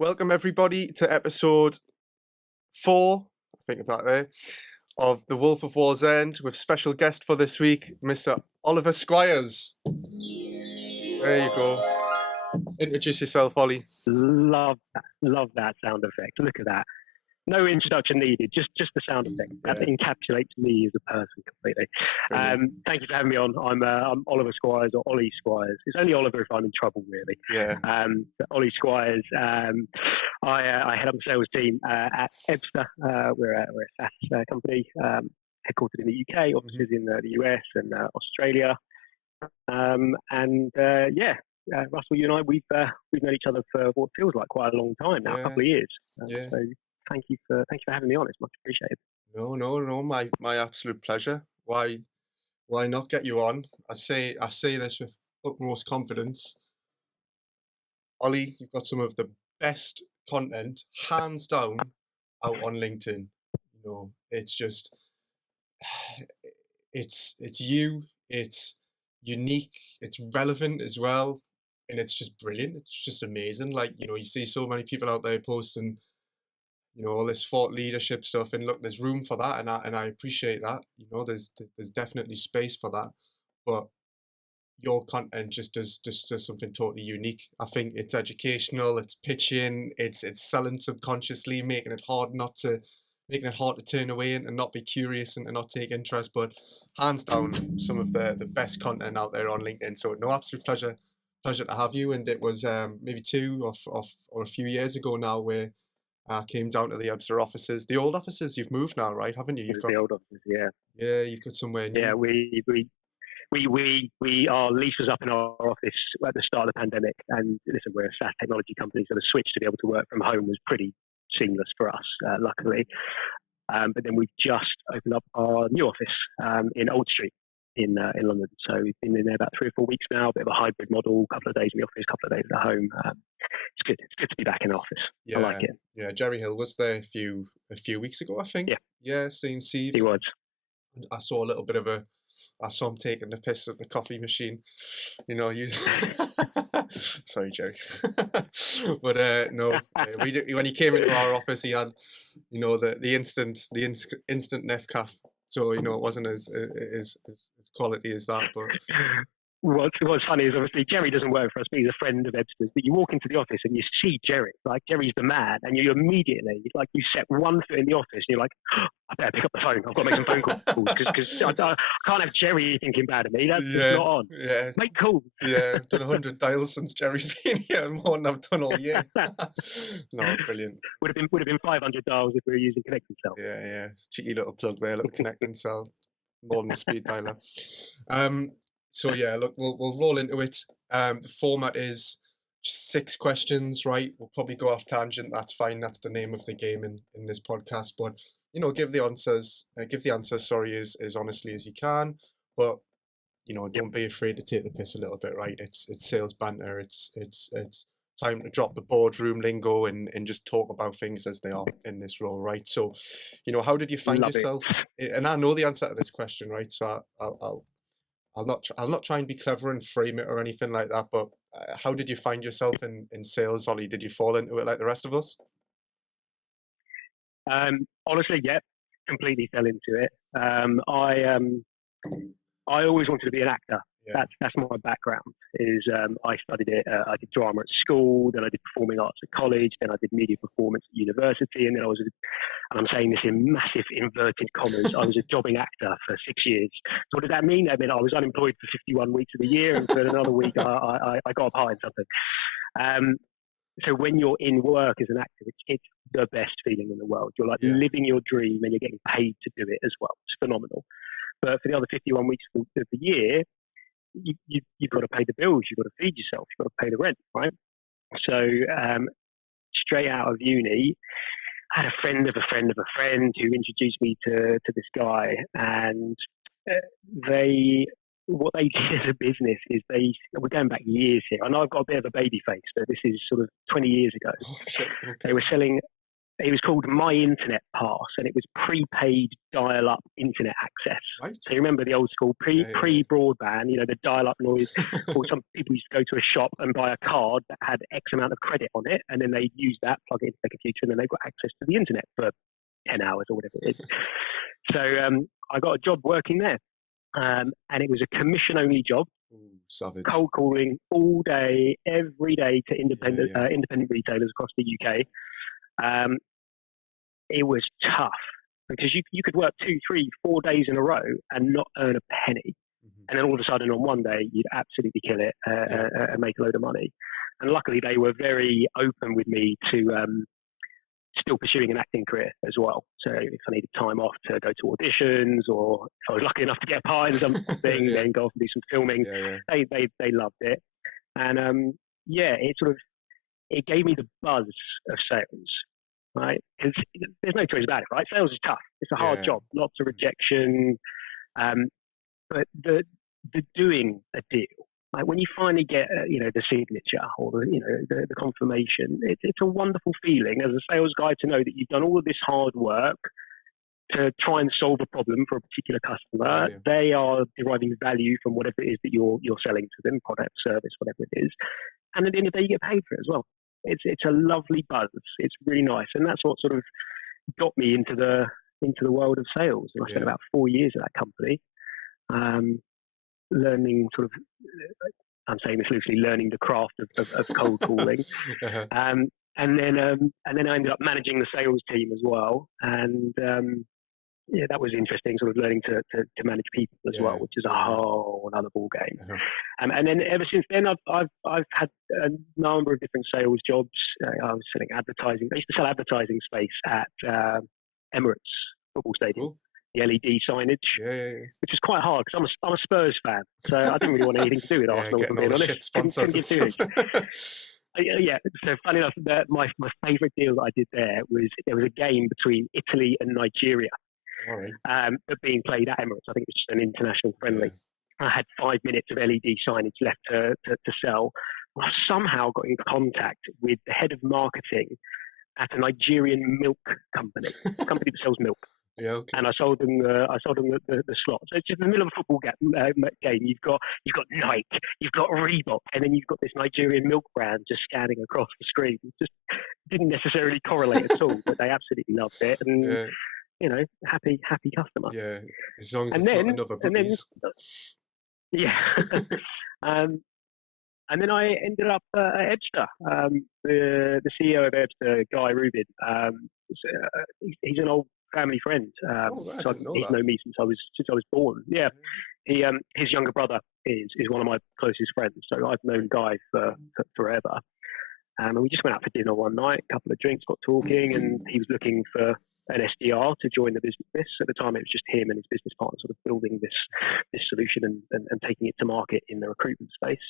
Welcome everybody to episode 4, I think that there, of The Wolf of Wallsend with special guest for this week, Mr. Oliver Squires. There you go. Introduce yourself, Ollie. Love that sound effect. Look at that. No introduction needed, just the sound effect. That encapsulates me as a person completely. Thank you for having me on. I'm Oliver Squires, or Ollie Squires. It's only Oliver if I'm in trouble, really. Yeah. Ollie Squires. I head up the sales team at Ebsta. We're a SaaS company headquartered in the UK, offices in the US and Australia. Russell, you and I, we've known each other for what feels like quite a long time now, a couple of years. So thank you for having me on. It's much appreciated. No, my absolute pleasure. Why not get you on? I say this with utmost confidence. Ollie, you've got some of the best content, hands down, out on LinkedIn. You know, it's just, it's you, it's unique, it's relevant as well, and it's just brilliant. It's just amazing. Like, you know, you see so many people out there posting, you know, all this thought leadership stuff, and look, there's room for that, and I appreciate that. You know, there's definitely space for that, but your content just does something totally unique. I think it's educational, it's pitching, it's selling subconsciously, making it hard to turn away and not be curious and to not take interest. But hands down, some of the best content out there on LinkedIn. So no, absolute pleasure to have you. And it was maybe 2 or a few years ago now where I came down to the Ebsta offices, the old offices. You've moved now, right? Haven't you? You've got the old offices, yeah. Yeah, you've got somewhere new. Yeah, our lease was up in our office at the start of the pandemic, and listen, we're a SaaS technology company, so the switch to be able to work from home was pretty seamless for us, luckily. But then we've just opened up our new office in Old Street in London. So we've been in there about 3 or 4 weeks now, a bit of a hybrid model, a couple of days in the office, a couple of days at home. It's good. It's good to be back in the office. Yeah, I like it. Yeah, Jerry Hill was there a few weeks ago, I think. Yeah, seeing Steve. He was. I saw a little bit of I saw him taking the piss at the coffee machine. You know, sorry, Jerry. But no, when he came into our office, he had, you know, the instant Nefcaf. So, you know, it wasn't as quality as that, but What's funny is obviously Jerry doesn't work for us, but he's a friend of Ebsta's. But you walk into the office and you see Jerry, like Jerry's the man, and you immediately, like, you set one foot in the office and you're like, oh, I better pick up the phone. I've got to make some phone calls because I can't have Jerry thinking bad of me. That's just not on. Yeah, make calls. Yeah, I've done 100 dials since Jerry's been here, and more than I've done all year. No, brilliant. Would have been 500 dials if we were using Connecting Cell. Yeah, cheeky little plug there, little Connecting Cell, more than a speed dialer. So yeah, look, we'll roll into it. The format is 6 questions, right? We'll probably go off tangent. That's fine. That's the name of the game in this podcast. But, you know, give the answers. Sorry, as honestly as you can. But, you know, don't be afraid to take the piss a little bit, right? It's sales banter. It's time to drop the boardroom lingo and just talk about things as they are in this role, right? So, you know, how did you find yourself? And I know the answer to this question, right? So I'll not try and be clever and frame it or anything like that, but how did you find yourself in sales, Ollie? Did you fall into it like the rest of us? Honestly, yeah, completely fell into it. I always wanted to be an actor. Yeah. That's my background. I studied it. I did drama at school, then I did performing arts at college, then I did media performance at university, and then and I'm saying this in massive inverted commas, I was a jobbing actor for 6 years. So what did that mean? I mean, I was unemployed for 51 weeks of the year, and for another week I got a part in something. So when you're in work as an actor, it's the best feeling in the world. You're like living your dream, and you're getting paid to do it as well. It's phenomenal. But for the other 51 weeks of the year, you've got to pay the bills, you've got to feed yourself, you've got to pay the rent, right? So straight out of uni, I had a friend of a friend of a friend who introduced me to this guy, and what they did as a business is we're going back years here. I know I've got a bit of a baby face, but this is sort of 20 years ago. Oh, shit. Okay. They were selling it was called My Internet Pass, and it was prepaid dial-up internet access. Right. So you remember the old school pre-broadband, the dial-up noise, or some people used to go to a shop and buy a card that had X amount of credit on it, and then they'd use that, plug it into their computer, and then they got access to the internet for 10 hours or whatever it is. So I got a job working there, and it was a commission-only job. Ooh, savage. Cold calling all day, every day to independent retailers across the UK. It was tough because you could work 2, 3, 4 days in a row and not earn a penny. And then all of a sudden on one day, you'd absolutely kill it and make a load of money. And luckily, they were very open with me to still pursuing an acting career as well. So if I needed time off to go to auditions, or if I was lucky enough to get a part in something, then go off and do some filming, they loved it. And it gave me the buzz of sales, right? Because there's no choice about it, right? Sales is tough. It's a hard job, lots of rejection. But the doing a deal, like when you finally get the signature or the confirmation, it's a wonderful feeling as a sales guy to know that you've done all of this hard work to try and solve a problem for a particular customer. They are deriving value from whatever it is that you're selling to them, product, service, whatever it is, and at the end of the day, you get paid for it as well. It's a lovely buzz. It's really nice, and that's what sort of got me into the world of sales. And I spent about 4 years at that company. Learning sort of, I'm saying this loosely, learning the craft of cold calling, and then I ended up managing the sales team as well, and that was interesting, sort of learning to manage people as well, which is a whole another ball game. And then ever since then, I've had a number of different sales jobs. I was selling advertising. I used to sell advertising space at Emirates football stadium. Cool. The LED signage, which is quite hard because I'm a Spurs fan, so I didn't really want anything to do with Arsenal. If I'm being honest, shit sponsors and stuff. So funny enough, that my favourite deal that I did there was a game between Italy and Nigeria, but being played at Emirates. I think it was just an international friendly. I had 5 minutes of LED signage left to sell. I somehow got in contact with the head of marketing at a Nigerian milk company, a company that sells milk. And I sold them the slot. So it's just in the middle of a football game. You've got Nike, you've got Reebok, and then you've got this Nigerian milk brand just scanning across the screen. It just didn't necessarily correlate at all, but they absolutely loved it. And happy customer. Yeah, as long as it's not another Boogies. And then I ended up at Ebsta. The CEO of Ebsta, Guy Rubin, he's an old family friend. So he's known me since I was born. Yeah, his younger brother is one of my closest friends. So I've known Guy for forever. And we just went out for dinner one night, a couple of drinks, got talking, and he was looking for an SDR to join the business. At the time, it was just him and his business partner sort of building this solution and taking it to market in the recruitment space.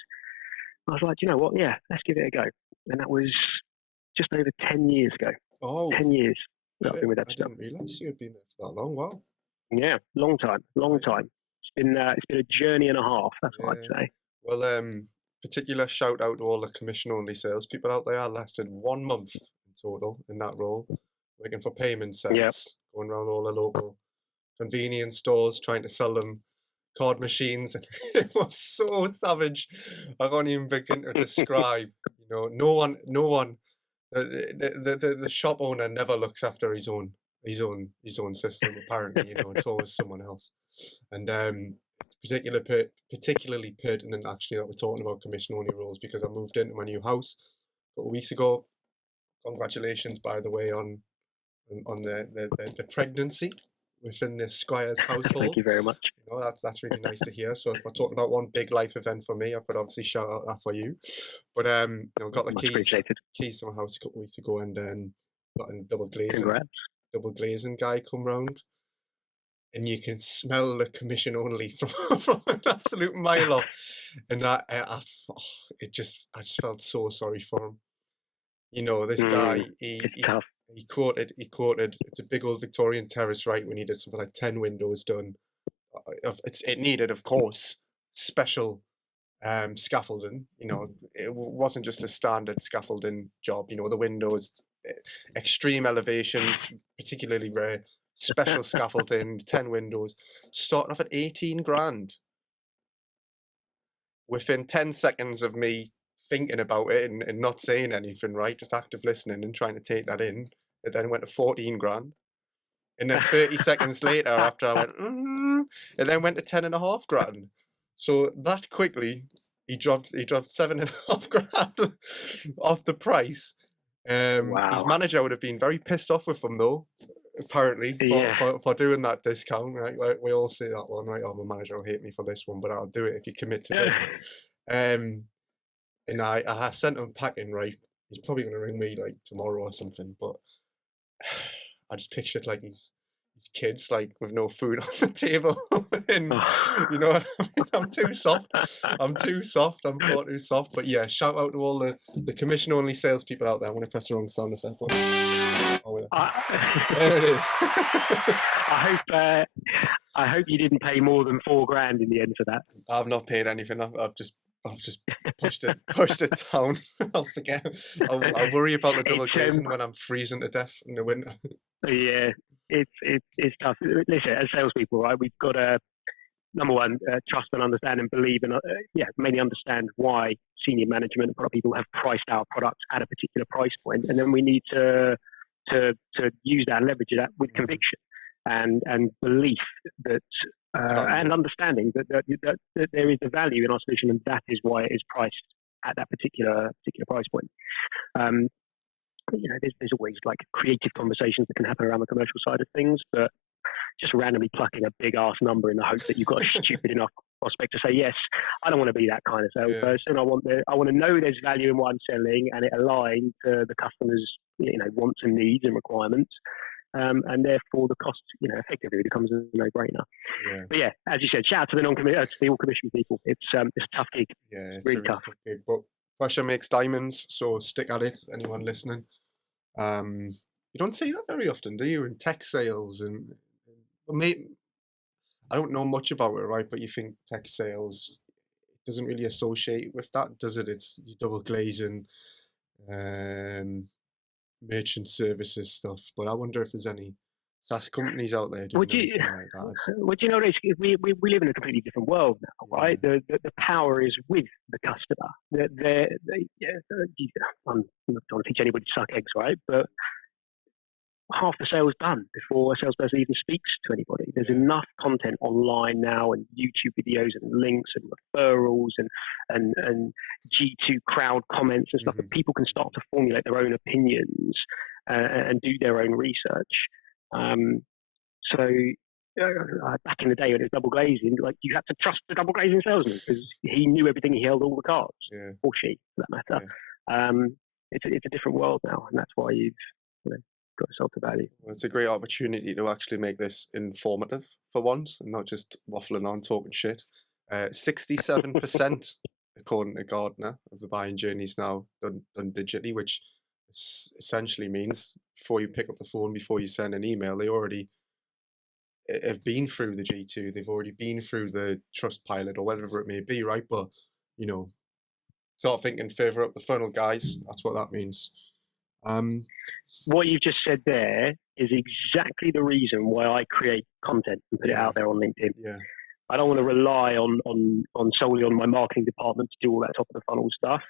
I was like, you know what? Yeah, let's give it a go. And that was just over 10 years ago. 10 years. Shit, I didn't realise you had been there for that long. Wow. Yeah, long time. It's been a journey and a half. That's what I'd say. Well, particular shout out to all the commission only sales people out there. I lasted 1 month in total in that role, working for payment sets, going around all the local convenience stores trying to sell them card machines, and it was so savage. I can't even begin to describe. No one. The shop owner never looks after his own system. Apparently, it's always someone else. And particularly pertinent actually that we're talking about commission only roles, because I moved into my new house a couple of weeks ago. Congratulations, by the way, on the pregnancy within this Squires household. Thank you very much. That's really nice to hear. So if we're talking about one big life event for me, I could obviously shout out that for you. But got the keys to my house a couple of weeks ago, and got a double glazing guy come round, and you can smell the commission only from an absolute mile off. And I just felt so sorry for him. This guy, he quoted, it's a big old Victorian terrace, right? We needed something like 10 windows done. It needed, of course, special scaffolding. It wasn't just a standard scaffolding job. The windows extreme elevations, particularly rare, special scaffolding, 10 windows, starting off at 18 grand. Within 10 seconds of me thinking about it and not saying anything, right, just active listening and trying to take that in, it then went to 14 grand. And then 30 seconds later, after I went, it then went to 10.5 grand. So that quickly, he dropped 7.5 grand off the price. His Wow. manager would have been very pissed off with him though, apparently, Yeah. for doing that discount. Right, like we all say that one, right? Oh, my manager will hate me for this one, but I'll do it if you commit today. And I sent him packing, right? He's probably gonna ring me like tomorrow or something, but I just pictured like his kids like with no food on the table, and you know what I mean? I'm too soft. I'm far too soft. But yeah, shout out to all the commission only salespeople out there. I'm gonna press the wrong sound effect button. Oh yeah, there it is. I hope you didn't pay more than 4 grand in the end for that. I've not paid anything. I've just pushed it down. I'll forget. I'll worry about the double glazing when I'm freezing to death in the winter. Yeah, it's tough. Listen, as salespeople, right, we've got to, number one, trust and understand and believe, and mainly understand why senior management and product people have priced our products at a particular price point, and then we need to use that and leverage that with conviction and belief that and understanding that there is a value in our solution, and that is why it is priced at that particular price point. There's always like creative conversations that can happen around the commercial side of things, but just randomly plucking a big ass number in the hope that you've got a stupid enough prospect to say yes, I don't want to be that kind of salesperson. I want to know there's value in what I'm selling and it aligned to the customer's wants and needs and requirements. And therefore the cost, effectively becomes a no-brainer. Yeah. But yeah, as you said, shout out to the all commission people. It's a tough gig. Yeah, it's really tough gig. But pressure makes diamonds, so stick at it. Anyone listening? You don't see that very often, do you? In tech sales and maybe, I don't know much about it, right? But you think tech sales doesn't really associate with that, does it? It's double glazing, merchant services stuff. But I wonder if there's any SaaS companies out there doing anything like that. Well, do you know, we live in a completely different world now, right? Yeah. The power is with the customer. I'm not trying to teach anybody to suck eggs, right? But half the sales done before a salesperson even speaks to anybody. There's enough content online now, and YouTube videos and links and referrals and G2 crowd comments and stuff that people can start to formulate their own opinions and do their own research. So back in the day when it was double glazing, like you had to trust the double glazing salesman because he knew everything, he held all the cards, or she for that matter. It's a different world now, and that's why you've got yourself to value. Well, it's a great opportunity to actually make this informative for once and not just waffling on talking shit. 67% according to Gardner of the buying journeys now done digitally, which essentially means before you pick up the phone, before you send an email, they already have been through the G2, they've already been through the Trustpilot or whatever it may be, right? But start thinking further up the funnel, guys. That's what that means. What you've just said there is exactly the reason why I create content and put it out there on LinkedIn. Yeah. I don't want to rely on solely on my marketing department to do all that top of the funnel stuff.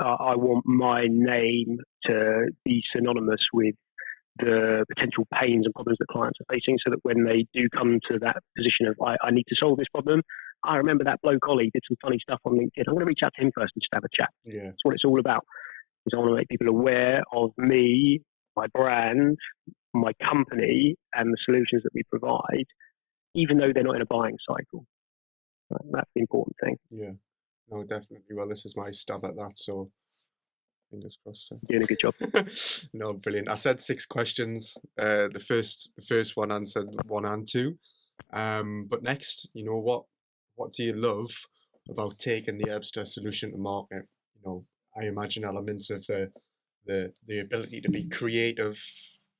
I want my name to be synonymous with the potential pains and problems that clients are facing, so that when they do come to that position of I need to solve this problem, I remember that bloke Ollie did some funny stuff on LinkedIn. I'm going to reach out to him first and just have a chat. Yeah. That's what it's all about. Is I want to make people aware of me, my brand, my company, and the solutions that we provide, even though they're not in a buying cycle. That's the important thing. Yeah, no, definitely. Well, this is my stab at that, so fingers crossed. Doing a good job. No, brilliant. I said 6 questions. The first one answered 1 and 2. But next, what do you love about taking the Ebsta solution to market? I imagine elements of the ability to be creative,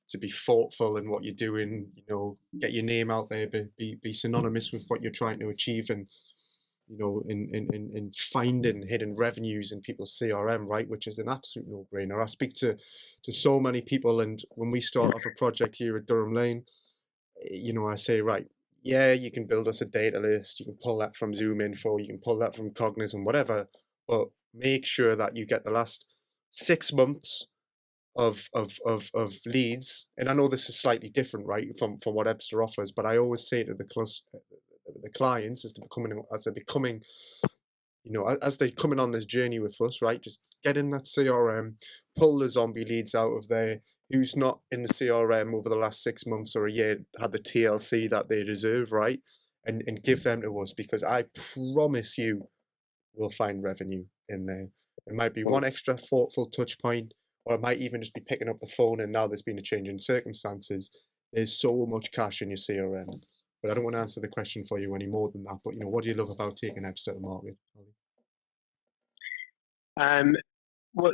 to be thoughtful in what you're doing, get your name out there, be synonymous with what you're trying to achieve, and in finding hidden revenues in people's CRM, right? Which is an absolute no-brainer. I speak to so many people, and when we start off a project here at Durham Lane, I say, right, yeah, you can build us a data list, you can pull that from Zoom Info, you can pull that from Cognizant, whatever, but make sure that you get the last 6 months of leads. And I know this is slightly different, right, from what Ebsta offers, but I always say to the clients as they're becoming, as they're coming on this journey with us, right, just get in that CRM, pull the zombie leads out of there. Who's not in the CRM over the last 6 months or a year had the TLC that they deserve, right? And give them to us, because I promise you we'll find revenue in there. It might be one extra thoughtful touch point, or it might even just be picking up the phone and now there's been a change in circumstances. There's so much cash in your CRM. But I don't want to answer the question for you any more than that. But what do you love about taking Ebsta to market? Um, well,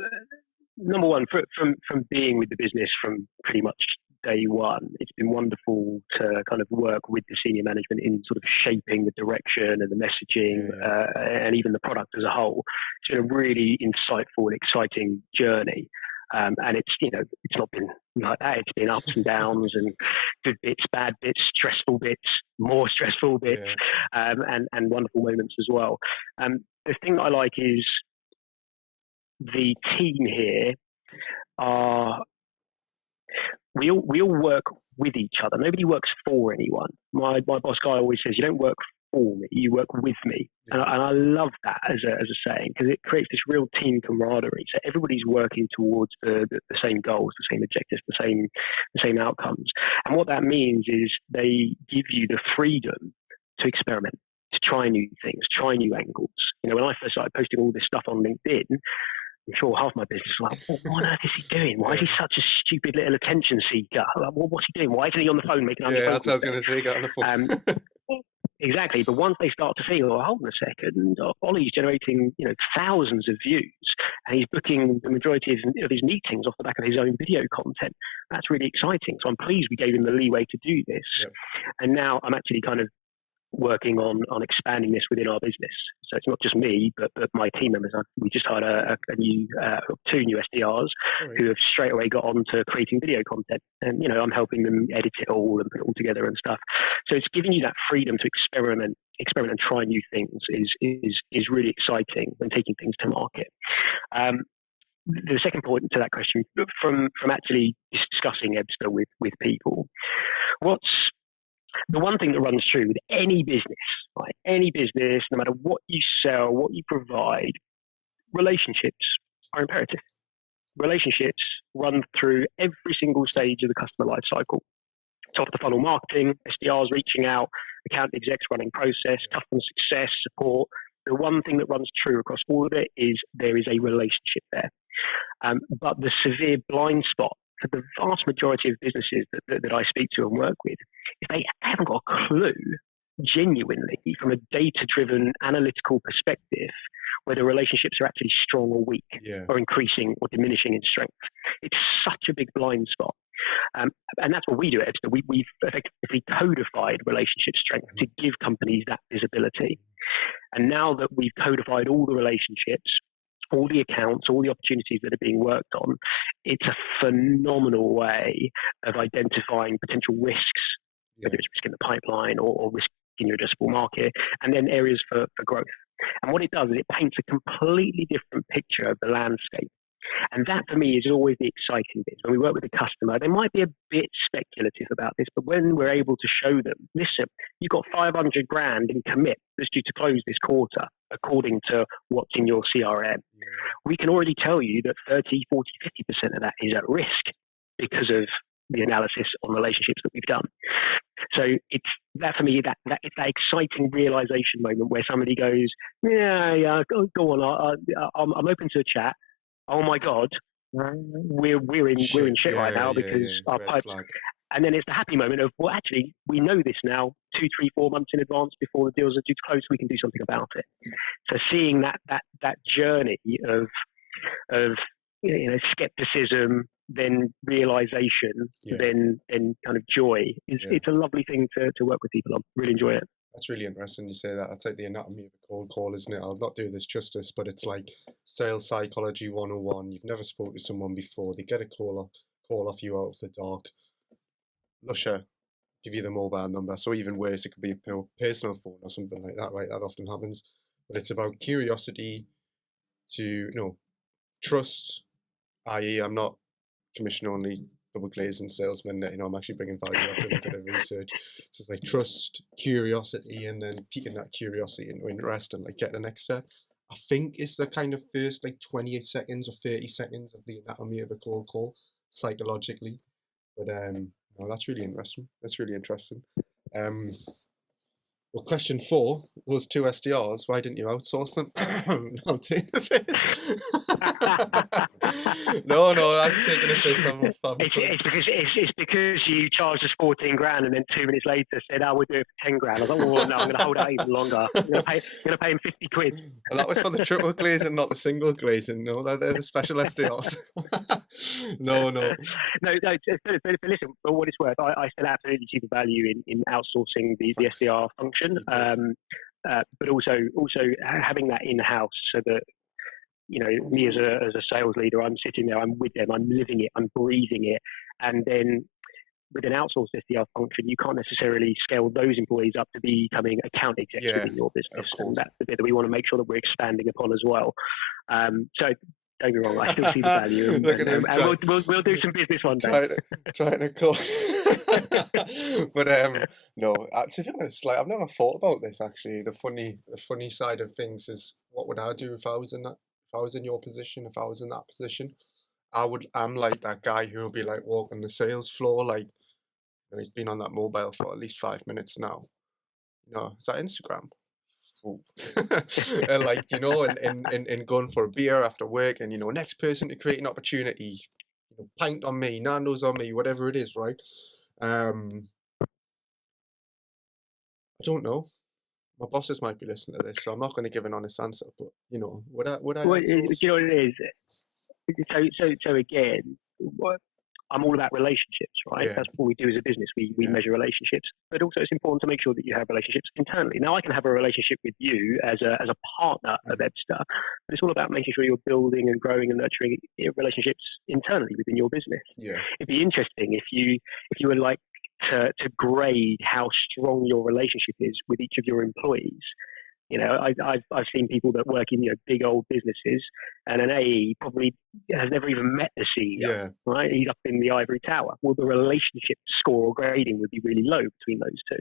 number one, from being with the business from pretty much day one, it's been wonderful to kind of work with the senior management in sort of shaping the direction and the messaging, and even the product as a whole. It's been a really insightful and exciting journey. And it's not been like that. It's been ups and downs, and good bits, bad bits, stressful bits, more stressful bits, and wonderful moments as well. The thing that I like is the team here are we all work with each other. Nobody works for anyone. My boss guy always says, "You don't work for me, you work with me," and I love that as a saying, because it creates this real team camaraderie. So everybody's working towards the same goals, the same objectives, the same outcomes. And what that means is they give you the freedom to experiment, to try new things, try new angles. When I first started posting all this stuff on LinkedIn, I'm sure half my business was like, what on earth is he doing? Why is he such a stupid little attention seeker? Like, what's he doing? Why isn't he on the phone making phone that's what I was calls? going to say, get on the phone. Exactly. But once they start to see, oh, hold on a second, Ollie's generating, thousands of views, and he's booking the majority of his meetings off the back of his own video content. That's really exciting. So I'm pleased we gave him the leeway to do this. And now I'm actually kind of working on expanding this within our business. So it's not just me, but my team members. We just hired two new SDRs who have straight away got on to creating video content, and I'm helping them edit it all and put it all together and stuff. So it's giving you that freedom to experiment and try new things is really exciting when taking things to market. The second point to that question, from actually discussing Ebsta with people, what's the one thing that runs true with any business, right? Any business, no matter what you sell, what you provide, relationships are imperative. Relationships run through every single stage of the customer life cycle. Top of the funnel marketing, SDRs reaching out, account execs running process, customer success, support. The one thing that runs true across all of it is there is a relationship there. But the severe blind spot for the vast majority of businesses that I speak to and work with, if they haven't got a clue, genuinely, from a data-driven analytical perspective, whether relationships are actually strong or weak, or increasing or diminishing in strength. It's such a big blind spot. And that's what we do at Ebsta. We've effectively codified relationship strength to give companies that visibility. And now that we've codified all the relationships, all the accounts, all the opportunities that are being worked on, it's a phenomenal way of identifying potential risks, whether it's risk in the pipeline or risk in your addressable market, and then areas for growth. And what it does is it paints a completely different picture of the landscape. And that, for me, is always the exciting bit. When we work with a customer, they might be a bit speculative about this, but when we're able to show them, listen, you've got 500 grand in commit that's due to close this quarter, according to what's in your CRM. We can already tell you that 30, 40, 50% of that is at risk because of the analysis on relationships that we've done. So it's that, for me, that it's that exciting realization moment where somebody goes, yeah, go on, I'm open to a chat. Oh my God, we're in shit right now because our pipes. And then it's the happy moment of, well, actually, we know this now 2, 3, 4 months in advance before the deals are due to close. We can do something about it. So seeing that journey of skepticism, then realization, then kind of joy, it's a lovely thing to work with people on. Really enjoy it. That's really interesting you say that. That's like the anatomy of a cold call, isn't it? I'll not do this justice, but it's like sales psychology 101. You've never spoken to someone before. They get a call off you out of the dark. Lusher, give you the mobile number. So even worse, it could be a personal phone or something like that, right? That often happens. But it's about curiosity to, trust, i.e. I'm not commission only double glazing salesman, I'm actually bringing value. I've done a bit of research. So it's like trust, curiosity, and then piquing that curiosity into interest and like getting the next step. I think it's the kind of first like 28 seconds or 30 seconds of the anatomy of a cold call psychologically. But no, that's really interesting. That's really interesting. Well, question 4, those 2 SDRs, why didn't you outsource them? No, I'm taking the piss. No, I'm taking the piss. It's because you charged us 14 grand and then 2 minutes later said, "Oh, we'll do it for 10 grand." I was like, "Oh no, I'm going to hold out even longer. I'm going to pay him 50 quid." And that was for the triple glazing, not the single glazing. No, they're the special SDRs. No. But listen, for what it's worth, I still absolutely see the value in outsourcing the SDR function, but also having that in house so that me as a sales leader, I'm sitting there, I'm with them, I'm living it, I'm breathing it, and then with an outsourced SDR function, you can't necessarily scale those employees up to becoming account execs within your business, and that's the bit that we want to make sure that we're expanding upon as well. So don't be wrong, I still see the value, and we'll do some business one day. Trying to call. But no, to be honest, like I've never thought about this actually. The funny side of things is, what would I do if I was in that? If I was in your position, if I was in that position, I'm like that guy who will be like walking the sales floor, like he's been on that mobile for at least 5 minutes now. Is that Instagram? And like, and going for a beer after work, and next person to create an opportunity, pint on me, Nando's on me, whatever it is, right? I don't know. My bosses might be listening to this, so I'm not going to give an honest answer. But would I? Well, you know what it is. So again, I'm all about relationships, right? That's what we do as a business. We measure relationships, but also it's important to make sure that you have relationships internally. Now, I can have a relationship with you as a partner of Ebsta, but it's all about making sure you're building and growing and nurturing relationships internally within your business. It'd be interesting if you would like to grade how strong your relationship is with each of your employees. I've seen people that work in big old businesses, and an AE probably has never even met the CEO. Right? He's up in the ivory tower. Well, the relationship score or grading would be really low between those two.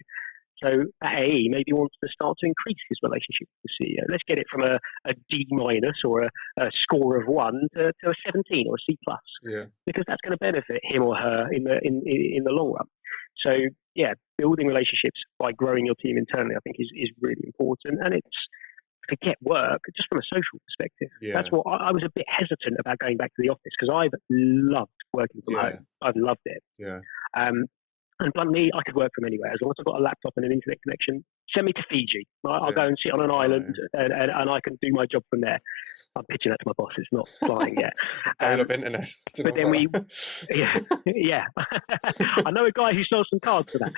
So that AE maybe wants to start to increase his relationship with the CEO. Let's get it from a D minus or a score of 1 to a 17 or a C plus, because that's going to benefit him or her in the long run. So building relationships by growing your team internally, I think is really important, and it's forget work just from a social perspective. That's what I was a bit hesitant about going back to the office, because I've loved working from home. I've loved it. And bluntly, I could work from anywhere as long as I've got a laptop and an internet connection. Send me to Fiji. I'll go and sit on an island, and I can do my job from there. I'm pitching that to my boss. It's not flying yet. Dial-up internet. But then I know a guy who sells some cards for that.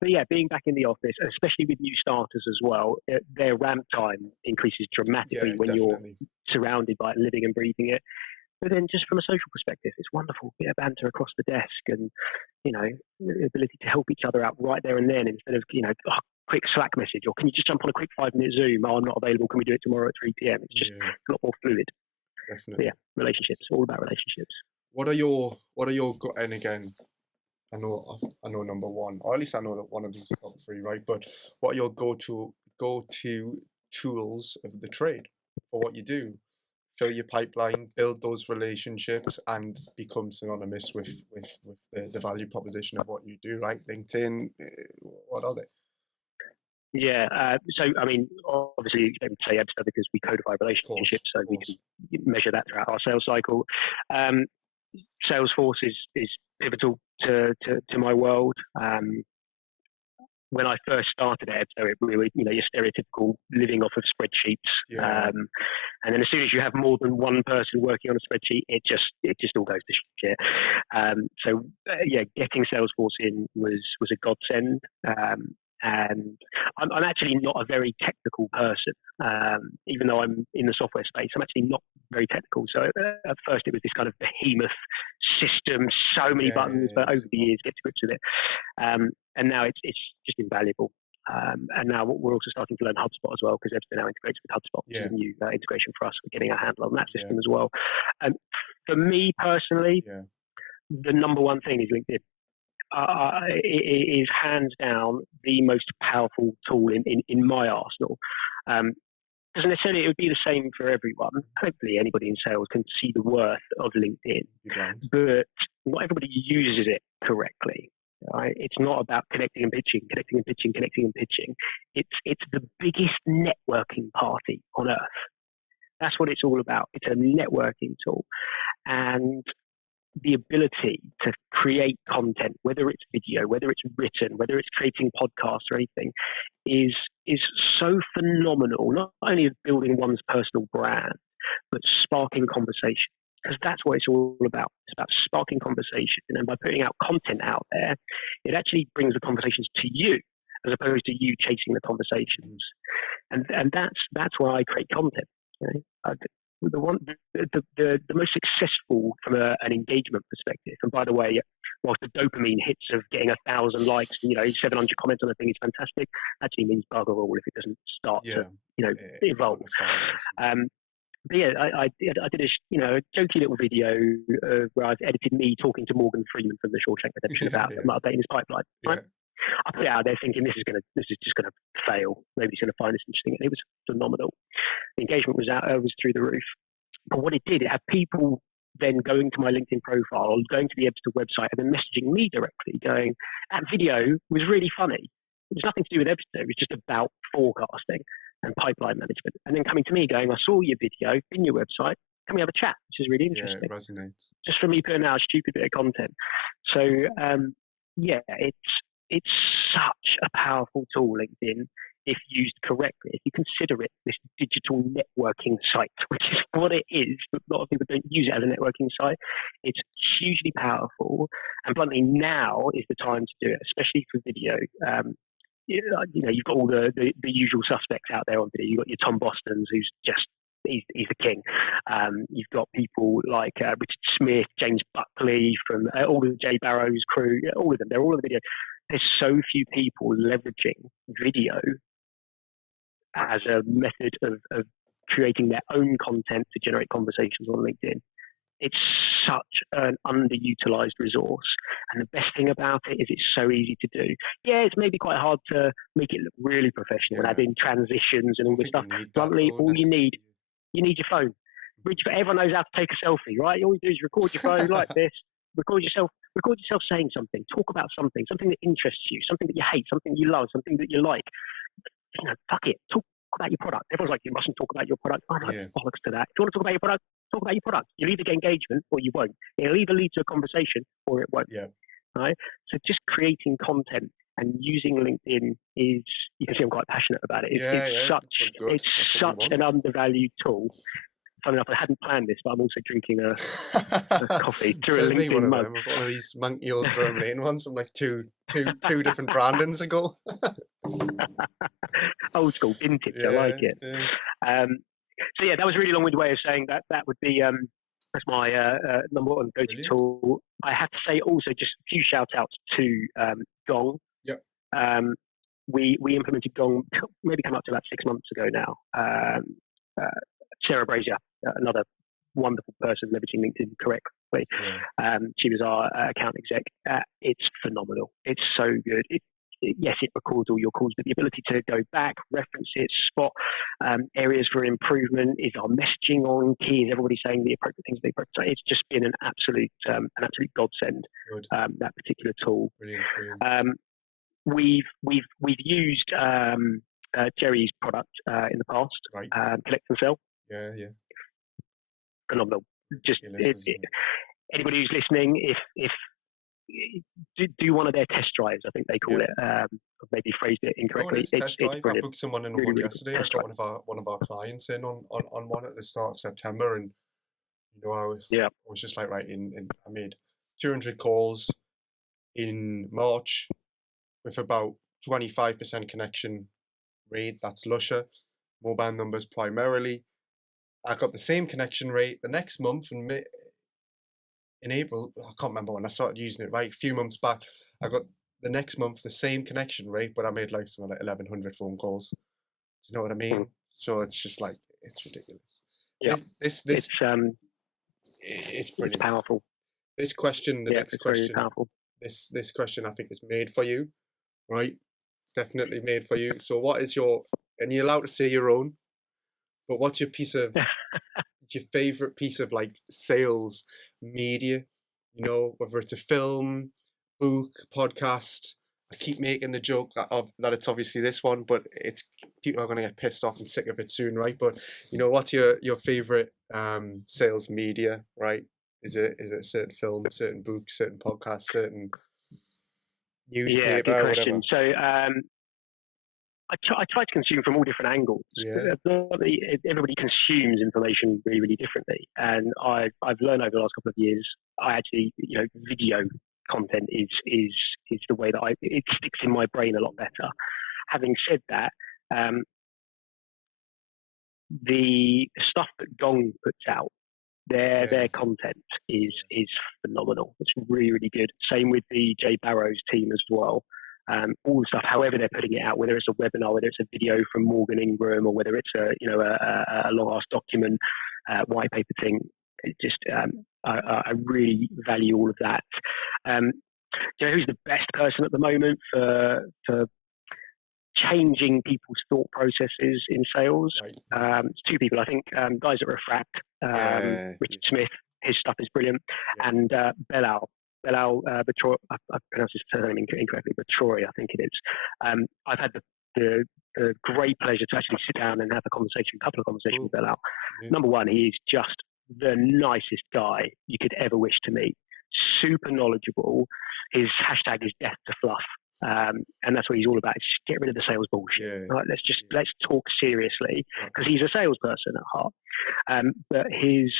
But being back in the office, especially with new starters as well, their ramp time increases dramatically when you're surrounded by it, living and breathing it. But then just from a social perspective, it's wonderful. Bit of banter across the desk, and the ability to help each other out right there and then, instead of quick Slack message, or can you just jump on a quick 5-minute Zoom? Oh, I'm not available. Can we do it tomorrow at 3 p.m.? It's just a lot more fluid. Definitely. But relationships, all about relationships. What are your and again, I know number one, or at least I know that one of these top 3, right? But what are your go-to tools of the trade for what you do? Fill your pipeline, build those relationships, and become synonymous with the value proposition of what you do, right? LinkedIn, what are they? So, I mean, obviously, you can say Ebsta because we codify relationships, so we can measure that throughout our sales cycle. Salesforce is pivotal to my world. when I first started at Ebsta, we were, your stereotypical living off of spreadsheets. Yeah. And then as soon as you have more than one person working on a spreadsheet, it just all goes to shit. Getting Salesforce in was a godsend. And I'm actually not a very technical person, even though I'm in the software space. I'm actually not very technical. So at first it was this kind of behemoth system, so many buttons, but over the years get to grips with it. And now it's just invaluable. And now we're also starting to learn HubSpot as well, because Ebsta now integrates with HubSpot, which is a new integration for us. We're getting a handle on that system as well. For me personally, the number one thing is LinkedIn. It is hands down the most powerful tool in my arsenal. Doesn't necessarily it would be the same for everyone. Hopefully anybody in sales can see the worth of LinkedIn, but not everybody uses it correctly. Right? It's not about connecting and pitching. It's the biggest networking party on earth. That's what it's all about. It's a networking tool. And the ability to create content, whether it's video, whether it's written, whether it's creating podcasts or anything, is so phenomenal, not only of building one's personal brand, but sparking conversation. Because that's what it's all about. It's about sparking conversation. And by putting out content out there, it actually brings the conversations to you, as opposed to you chasing the conversations. And that's why I create content. The most successful from an engagement perspective, and by the way, whilst the dopamine hits of getting 1,000 likes, 700 comments on a thing is fantastic, actually means bugger all if it doesn't start to evolve. But yeah, I did a jokey little video where I've edited me talking to Morgan Freeman from The Shawshank Redemption about updating his pipeline. Right? I put it out there thinking this is just gonna fail. Nobody's gonna find this interesting. And it was phenomenal. The engagement was through the roof. But what it did, it had people then going to my LinkedIn profile, going to the Ebsta website, and then messaging me directly, going, "That video was really funny. It was nothing to do with Ebsta. It was just about forecasting and pipeline management." And then coming to me going, "I saw your video in your website. Can we have a chat?" Which is really interesting. Yeah, it resonates. Just for me putting out a stupid bit of content. So it's such a powerful tool, LinkedIn, if used correctly. If you consider it this digital networking site, which is what it is, but a lot of people don't use it as a networking site. It's hugely powerful, and bluntly, now is the time to do it, especially for video. You've got all the usual suspects out there on video. You've got your Tom Bostons, who's just he's the king. You've got people like Richard Smith, James Buckley from all of the Jay Barrow's crew. All of them. They're all on the video. There's so few people leveraging video as a method of creating their own content to generate conversations on LinkedIn. It's such an underutilized resource. And the best thing about it is it's so easy to do. Yeah, it's maybe quite hard to make it look really professional and add in transitions and all this stuff. Bluntly, all you need your phone. Everyone knows how to take a selfie, right? All you do is record your phone like this, record yourself saying something, talk about something that interests you, something that you hate, something you love, something that you like. Fuck it. Talk about your product. Everyone's like, you mustn't talk about your product. I know, bollocks to that. If you want to talk about your product, talk about your product. You'll either get engagement or you won't. It'll either lead to a conversation or it won't. Yeah. Right? So just creating content and using LinkedIn is, you can see I'm quite passionate about it. It's such an undervalued tool. Funny enough, I hadn't planned this, but I'm also drinking a coffee through a LinkedIn mug. One of these monkey old Drum Lane ones from like two different brandings ago. Old school, vintage. I like it. Yeah. So yeah, that was a really long-winded way of saying that would be that's my number one go-to tool. I have to say also just a few shout-outs to Gong. Yep. We implemented Gong maybe come up to about 6 months ago now. Sarah Brazier, another wonderful person leveraging LinkedIn correctly. She was our account exec. It's phenomenal. It's so good. Yes, it records all your calls, but the ability to go back, reference it, spot areas for improvement. Is our messaging on key? Is everybody saying the appropriate things? It's just been an absolute godsend. That particular tool. Brilliant. We've used Jerry's product in the past. Right. Collect and Sell. Yeah. Phenomenal. Just anybody who's listening, if do one of their test drives. I think they call Yeah. it. I've maybe phrased it No, it incorrectly. is test It's drive. I brilliant. booked someone in on Really, one really good yesterday. I test got drive. one of our clients in on one at the start of September, and Yeah. I was just like, right, I made 200 calls in March with about 25% connection rate. That's Lusher, mobile numbers primarily. I got the same connection rate the next month in April. I can't remember when I started using it, right? A few months back, I got the next month the same connection rate, but I made like something like 1,100 phone calls. Do you know what I Mm. mean? So it's just like, it's ridiculous. Yeah. This It's it's it's brilliant. powerful. This question, the Yeah, next it's very question, powerful. this question I think is made for you, right? Definitely made for you. So what is and you're allowed to say your own, but what's your favorite piece of like sales media? Whether it's a film, book, podcast. I keep making the joke that it's obviously this one, but it's people are going to get pissed off and sick of it soon, right? But what's your favorite sales media, right? Is it a certain film, certain book, certain podcast, certain Yeah, good newspaper, question. whatever? So I try to consume from all different angles. Yeah, Everybody consumes information really, really differently, and I've learned over the last couple of years. I actually, video content is the way that it sticks in my brain a lot better. Having said that, the stuff that Gong puts out, their yeah, content is phenomenal. It's really, really good. Same with the Jay Barrow's team as well. All the stuff, however they're putting it out, whether it's a webinar, whether it's a video from Morgan Ingram, or whether it's a long ass document, white paper thing. It just I really value all of that. Do you know who's the best person at the moment for changing people's thought processes in sales? right, It's two people, I think. Guys at Refract, yeah, Richard Smith, his stuff is brilliant, yeah. and Belal. Batroy, I pronounced his surname incorrectly, but Troy, I think it is. I've had the great pleasure to actually sit down and have a couple of conversations Cool. with Belal. Yeah. Number one, he is just the nicest guy you could ever wish to meet. Super knowledgeable. His hashtag is death to fluff. And that's what he's all about. Just get rid of the sales bullshit. Yeah. Right? Let's talk seriously, because he's a salesperson at heart. But his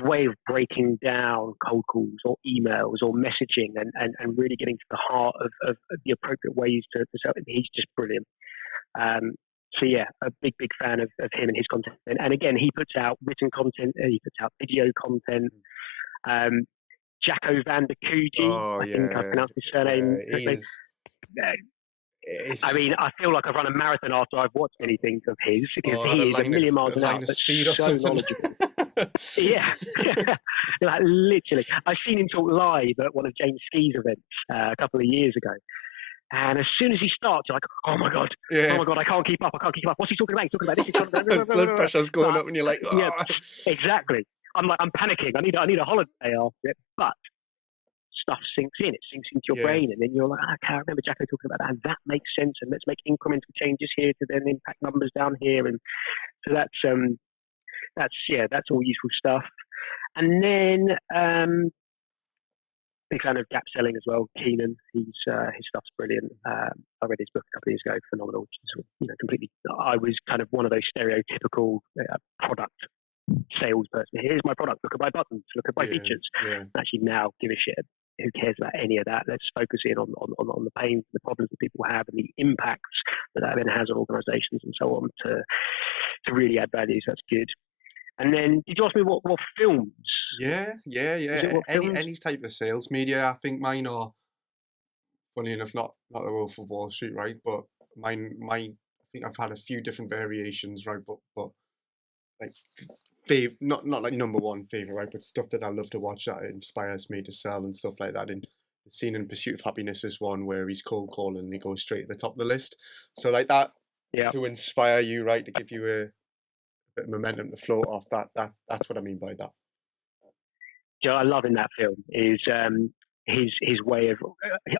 way of breaking down cold calls or emails or messaging and really getting to the heart of the appropriate ways to sell it, he's just brilliant. So yeah, a big fan of him and his content. And again, he puts out written content, he puts out video content. Jacko van der Kuji, I think I pronounced his surname correctly. I mean, I feel like I've run a marathon after I've watched anything of his, because he is a million miles an hour, but speed or so something. knowledgeable. Yeah, like literally. I've seen him talk live at one of James Ski's events a couple of years ago. And as soon as he starts, you're like, oh my God, I can't keep up. What's he talking about? He's talking about this. He's talking about blood pressure's going up, and you're like, oh. Yeah, exactly. I'm panicking. I need a holiday after it. But stuff sinks in. It sinks into your brain, and then you're like, okay, I remember Jacko talking about that, and that makes sense. And let's make incremental changes here to then impact numbers down here. And so that's all useful stuff. And then big fan of gap selling as well. Keenan, his stuff's brilliant. I read his book a couple of years ago, phenomenal. Which is, completely. I was kind of one of those stereotypical product salesperson. Here's my product. Look at my buttons. Look at my features. Yeah. Actually, now give a shit. Who cares about any of that? Let's focus in on the pain, the problems that people have, and the impacts that then has on organisations and so on to really add value. So that's good. And then, did you ask me what films? Yeah. Any type of sales media. I think mine are, funny enough, not the Wolf of Wall Street, right? But mine. I think I've had a few different variations, right? But like, not like number one favorite, right? But stuff that I love to watch that inspires me to sell and stuff like that. And the scene in Pursuit of Happiness is one where he's cold calling and he goes straight to the top of the list. So like that, to inspire you, right? To give you a bit of momentum to float off. That's what I mean by that. Yeah, I love in that film is his way of,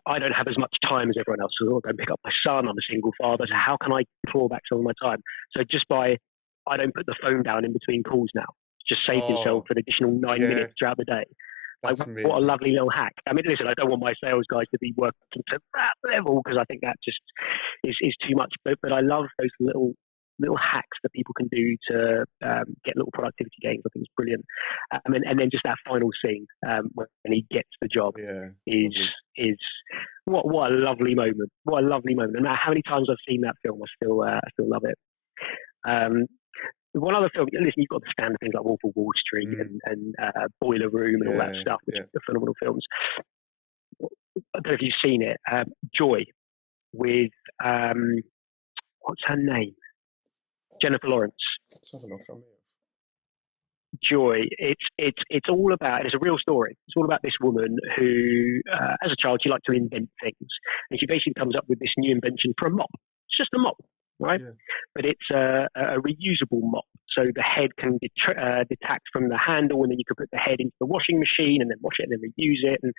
I don't have as much time as everyone else, so I'll go and pick up my son. I'm a single father, so how can I claw back some of my time? So I don't put the phone down in between calls now. Just save yourself an additional 9 minutes throughout the day. Like, That's what a amazing. lovely little hack. I mean, listen, I don't want my sales guys to be working to that level because I think that just is too much. But I love those little hacks that people can do to get little productivity gains. I think it's brilliant. And then just that final scene when he gets the job Yeah, is lovely. is what a lovely moment. What a lovely moment. No matter how many times I've seen that film, I still love it. Um, one other film, listen, you've got the standard things like Wolf of Wall Street Mm, and Boiler Room and all that yeah, stuff, which yeah. are phenomenal films. I don't know if you've seen it. Joy with um, what's her name? Jennifer Lawrence. Let's have a look. I may Joy. It's all about. It's a real story. It's all about this woman who, as a child, she liked to invent things, and she basically comes up with this new invention for a mop. It's just a mop, right? yeah, But it's a reusable mop, so the head can be detached from the handle, and then you can put the head into the washing machine, and then wash it, and then reuse it. And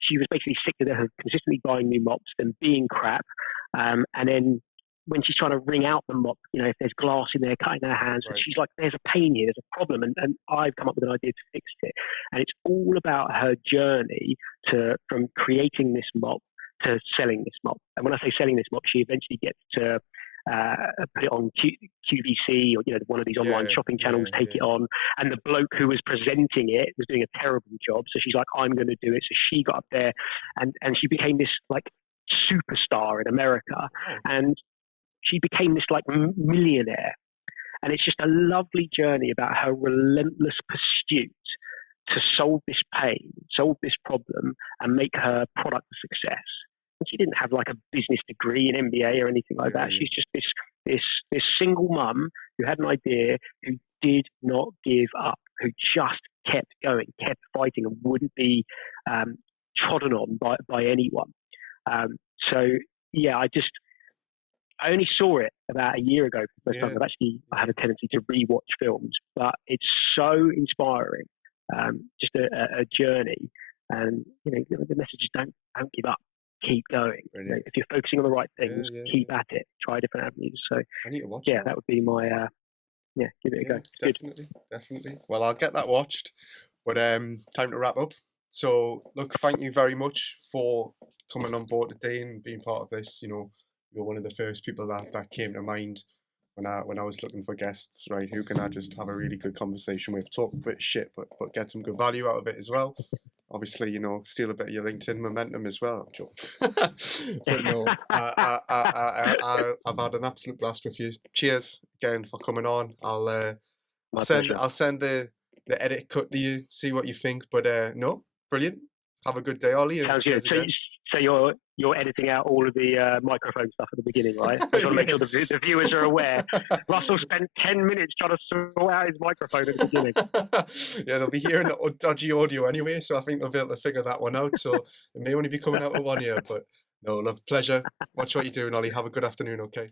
she was basically sick of her consistently buying new mops and being crap, and then when she's trying to wring out the mop, if there's glass in there cutting her hands, and right. she's like, there's a pain here, there's a problem, and I've come up with an idea to fix it. And it's all about her journey from creating this mop to selling this mop. And when I say selling this mop, she eventually gets to put it on QVC or one of these online Yeah, shopping channels, yeah, take yeah. it on, and the bloke who was presenting it was doing a terrible job. So she's like, I'm going to do it. So she got up there, and she became this like superstar in America, Wow. and she became this like millionaire. And it's just a lovely journey about her relentless pursuit to solve this pain, solve this problem, and make her product a success. And she didn't have like a business degree, an MBA, or anything like Yeah, that. yeah. She's just this single mum who had an idea, who did not give up, who just kept going, kept fighting, and wouldn't be trodden on by anyone. So yeah, I only saw it about a year ago for the first time. Yeah, I have yeah. a tendency to rewatch films, but it's so inspiring. Just a journey, and the message is don't give up, keep going. Brilliant. If you're focusing on the right Yeah, things, yeah, keep yeah. at it. Try different avenues. So I need to watch yeah, that. that would be my yeah. Give it a go. Yeah, It's good. definitely, definitely. Well, I'll get that watched, but time to wrap up. So, look, thank you very much for coming on board today and being part of this. You're one of the first people that came to mind when I was looking for guests. Right, who can I just have a really good conversation with, talk a bit of shit, but get some good value out of it as well. Obviously, steal a bit of your LinkedIn momentum as well. I'm joking. But no, I've had an absolute blast with you. Cheers again for coming on. I'll My send pleasure. I'll send the edit cut to you. See what you think. But no, brilliant. Have a good day, Ollie, and Sounds good. cheers again. So you're editing out all of the microphone stuff at the beginning, right? I just want to make Yeah. sure the viewers are aware. Russell spent 10 minutes trying to sort out his microphone at the beginning. Yeah, they'll be hearing the dodgy audio anyway, so I think they'll be able to figure that one out. So it may only be coming out of one ear, but no, love, pleasure. Watch what you're doing, Ollie. Have a good afternoon, okay?